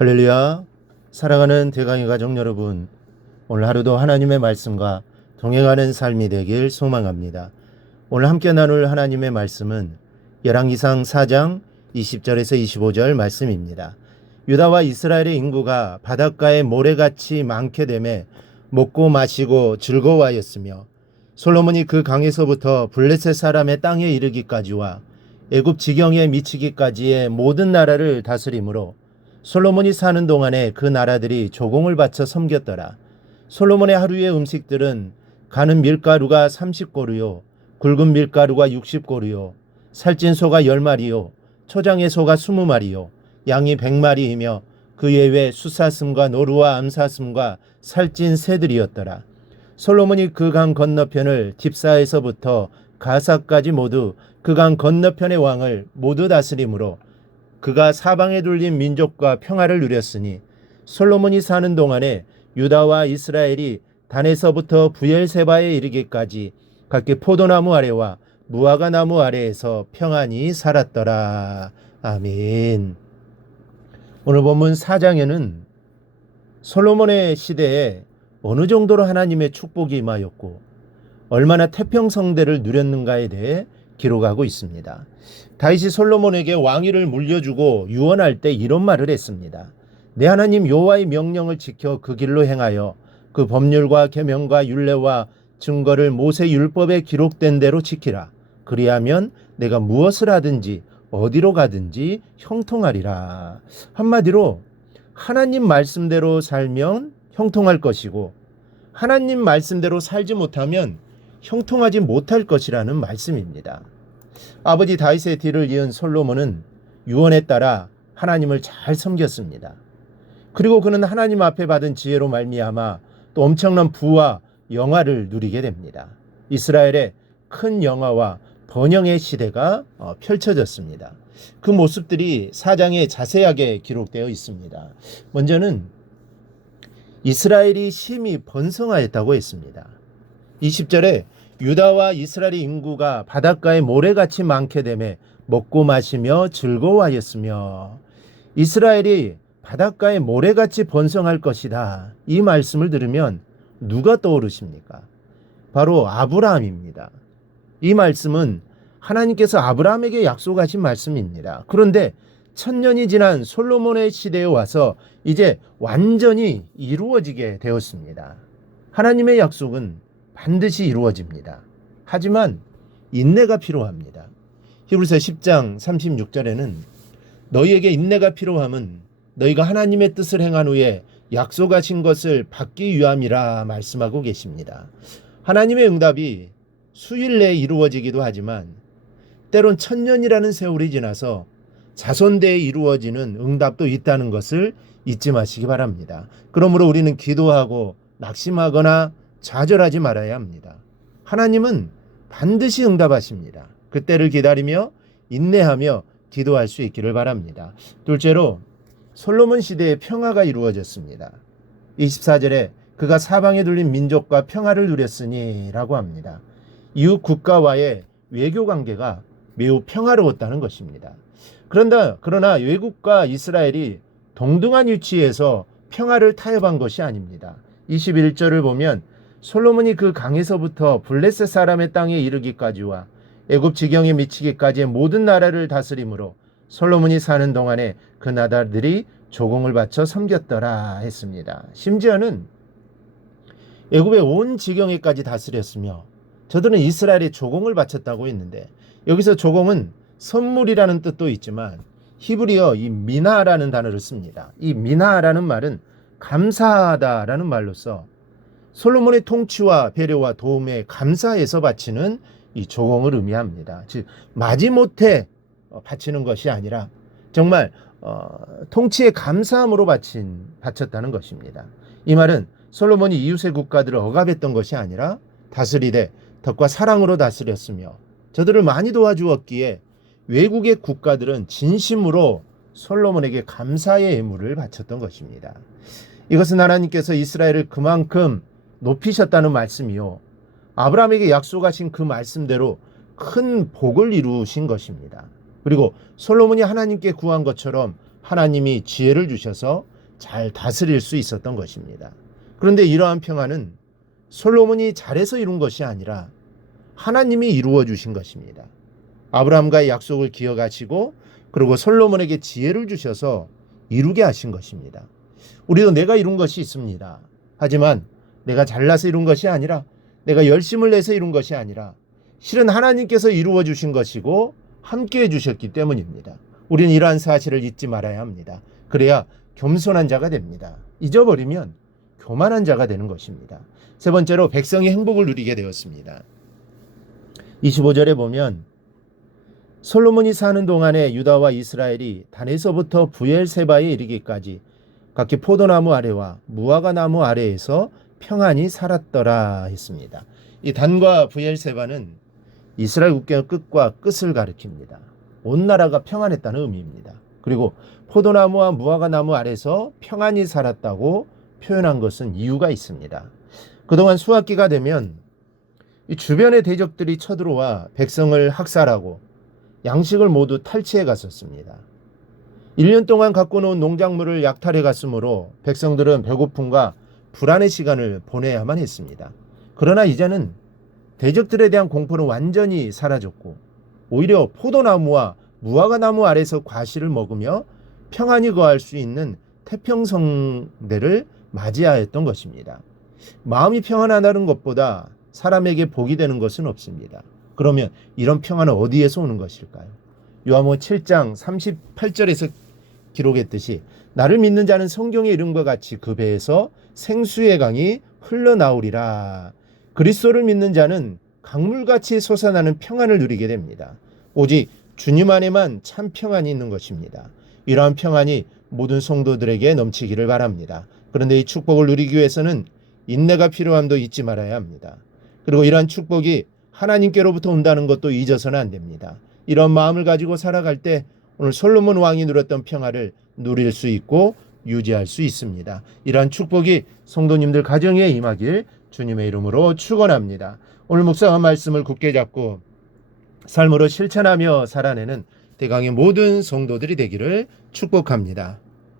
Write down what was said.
할렐루야. 사랑하는 대강의 가족 여러분, 오늘 하루도 하나님의 말씀과 동행하는 삶이 되길 소망합니다. 오늘 함께 나눌 하나님의 말씀은 열왕기상 4장 20절에서 25절 말씀입니다. 유다와 이스라엘의 인구가 바닷가에 모래같이 많게 되매 먹고 마시고 즐거워하였으며 솔로몬이 그 강에서부터 블레셋 사람의 땅에 이르기까지와 애굽 지경에 미치기까지의 모든 나라를 다스림으로 솔로몬이 사는 동안에 그 나라들이 조공을 바쳐 섬겼더라. 솔로몬의 하루의 음식들은 가는 밀가루가 30고루요, 굵은 밀가루가 60고루요, 살찐 소가 10마리요, 초장의 소가 20마리요, 양이 100마리이며 그 예외 수사슴과 노루와 암사슴과 살찐 새들이었더라. 솔로몬이 그 강 건너편을 딥사에서부터 가사까지 모두 그 강 건너편의 왕을 모두 다스림으로 그가 사방에 둘린 민족과 평화를 누렸으니 솔로몬이 사는 동안에 유다와 이스라엘이 단에서부터 부엘세바에 이르기까지 각기 포도나무 아래와 무화과 나무 아래에서 평안히 살았더라. 아멘. 오늘 본문 4장에는 솔로몬의 시대에 어느 정도로 하나님의 축복이 임하였고 얼마나 태평성대를 누렸는가에 대해 기록하고 있습니다. 다윗이 솔로몬에게 왕위를 물려주고 유언할 때 이런 말을 했습니다. 내 하나님 여호와의 명령을 지켜 그 길로 행하여 그 법률과 계명과 율례와 증거를 모세 율법에 기록된 대로 지키라. 그리하면 내가 무엇을 하든지 어디로 가든지 형통하리라. 한마디로 하나님 말씀대로 살면 형통할 것이고 하나님 말씀대로 살지 못하면 형통하지 못할 것이라는 말씀입니다. 아버지 다윗의 뒤를 이은 솔로몬은 유언에 따라 하나님을 잘 섬겼습니다. 그리고 그는 하나님 앞에 받은 지혜로 말미암아 또 엄청난 부와 영화를 누리게 됩니다. 이스라엘의 큰 영화와 번영의 시대가 펼쳐졌습니다. 그 모습들이 사장에 자세하게 기록되어 있습니다. 먼저는 이스라엘이 심히 번성하였다고 했습니다. 20절에 유다와 이스라엘의 인구가 바닷가에 모래같이 많게 되매 먹고 마시며 즐거워하였으며 이스라엘이 바닷가에 모래같이 번성할 것이다. 이 말씀을 들으면 누가 떠오르십니까? 바로 아브라함입니다. 이 말씀은 하나님께서 아브라함에게 약속하신 말씀입니다. 그런데 1000년이 지난 솔로몬의 시대에 와서 이제 완전히 이루어지게 되었습니다. 하나님의 약속은 반드시 이루어집니다. 하지만 인내가 필요합니다. 히브리서 10장 36절에는 너희에게 인내가 필요함은 너희가 하나님의 뜻을 행한 후에 약속하신 것을 받기 위함이라 말씀하고 계십니다. 하나님의 응답이 수일 내에 이루어지기도 하지만 때론 1000년이라는 세월이 지나서 자손대에 이루어지는 응답도 있다는 것을 잊지 마시기 바랍니다. 그러므로 우리는 기도하고 낙심하거나 좌절하지 말아야 합니다. 하나님은 반드시 응답하십니다. 그때를 기다리며 인내하며 기도할 수 있기를 바랍니다. 둘째로 솔로몬 시대에 평화가 이루어졌습니다. 24절에 그가 사방에 둘린 민족과 평화를 누렸으니 라고 합니다. 이웃 국가와의 외교 관계가 매우 평화로웠다는 것입니다. 그러나 외국과 이스라엘이 동등한 위치에서 평화를 타협한 것이 아닙니다. 21절을 보면 솔로몬이 그 강에서부터 블레셋 사람의 땅에 이르기까지와 애굽 지경에 미치기까지의 모든 나라를 다스림으로 솔로몬이 사는 동안에 그 나라들이 조공을 바쳐 섬겼더라 했습니다. 심지어는 애굽의 온 지경에까지 다스렸으며 저들은 이스라엘에 조공을 바쳤다고 했는데 여기서 조공은 선물이라는 뜻도 있지만 히브리어 이 미나라는 단어를 씁니다. 이 미나라는 말은 감사하다라는 말로써 솔로몬의 통치와 배려와 도움에 감사해서 바치는 이 조공을 의미합니다. 즉 마지못해 바치는 것이 아니라 정말 통치에 감사함으로 바쳤다는 것입니다. 이 말은 솔로몬이 이웃의 국가들을 억압했던 것이 아니라 다스리되 덕과 사랑으로 다스렸으며 저들을 많이 도와주었기에 외국의 국가들은 진심으로 솔로몬에게 감사의 예물을 바쳤던 것입니다. 이것은 하나님께서 이스라엘을 그만큼 높이셨다는 말씀이요 아브라함에게 약속하신 그 말씀대로 큰 복을 이루신 것입니다. 그리고 솔로몬이 하나님께 구한 것처럼 하나님이 지혜를 주셔서 잘 다스릴 수 있었던 것입니다. 그런데 이러한 평안은 솔로몬이 잘해서 이룬 것이 아니라 하나님이 이루어 주신 것입니다. 아브라함과의 약속을 기억하시고 그리고 솔로몬에게 지혜를 주셔서 이루게 하신 것입니다. 우리도 내가 이룬 것이 있습니다. 하지만 내가 잘나서 이룬 것이 아니라 내가 열심을 내서 이룬 것이 아니라 실은 하나님께서 이루어 주신 것이고 함께 해 주셨기 때문입니다. 우리는 이러한 사실을 잊지 말아야 합니다. 그래야 겸손한 자가 됩니다. 잊어버리면 교만한 자가 되는 것입니다. 세 번째로 백성이 행복을 누리게 되었습니다. 25절에 보면 솔로몬이 사는 동안에 유다와 이스라엘이 단에서부터 부엘세바에 이르기까지 각기 포도나무 아래와 무화과 나무 아래에서 평안히 살았더라 했습니다. 이 단과 부엘세바는 이스라엘 국경의 끝과 끝을 가리킵니다. 온 나라가 평안했다는 의미입니다. 그리고 포도나무와 무화과 나무 아래서 평안히 살았다고 표현한 것은 이유가 있습니다. 그동안 수확기가 되면 이 주변의 대적들이 쳐들어와 백성을 학살하고 양식을 모두 탈취해 갔었습니다. 1년 동안 갖고 놓은 농작물을 약탈해 갔으므로 백성들은 배고픔과 불안의 시간을 보내야만 했습니다. 그러나 이제는 대적들에 대한 공포는 완전히 사라졌고 오히려 포도나무와 무화과나무 아래서 과실을 먹으며 평안히 거할 수 있는 태평성대를 맞이하였던 것입니다. 마음이 평안하다는 것보다 사람에게 복이 되는 것은 없습니다. 그러면 이런 평안은 어디에서 오는 것일까요? 요한복음 7장 38절에서 기록했듯이 나를 믿는 자는 성경의 이름과 같이 그 배에서 생수의 강이 흘러나오리라. 그리스도를 믿는 자는 강물같이 솟아나는 평안을 누리게 됩니다. 오직 주님 안에만 참 평안이 있는 것입니다. 이러한 평안이 모든 성도들에게 넘치기를 바랍니다. 그런데 이 축복을 누리기 위해서는 인내가 필요함도 잊지 말아야 합니다. 그리고 이러한 축복이 하나님께로부터 온다는 것도 잊어서는 안 됩니다. 이런 마음을 가지고 살아갈 때 오늘 솔로몬 왕이 누렸던 평화를 누릴 수 있고 유지할 수 있습니다. 이러한 축복이 성도님들 가정에 임하길 주님의 이름으로 축원합니다. 오늘 묵상한 말씀을 굳게 잡고 삶으로 실천하며 살아내는 대강의 모든 성도들이 되기를 축복합니다.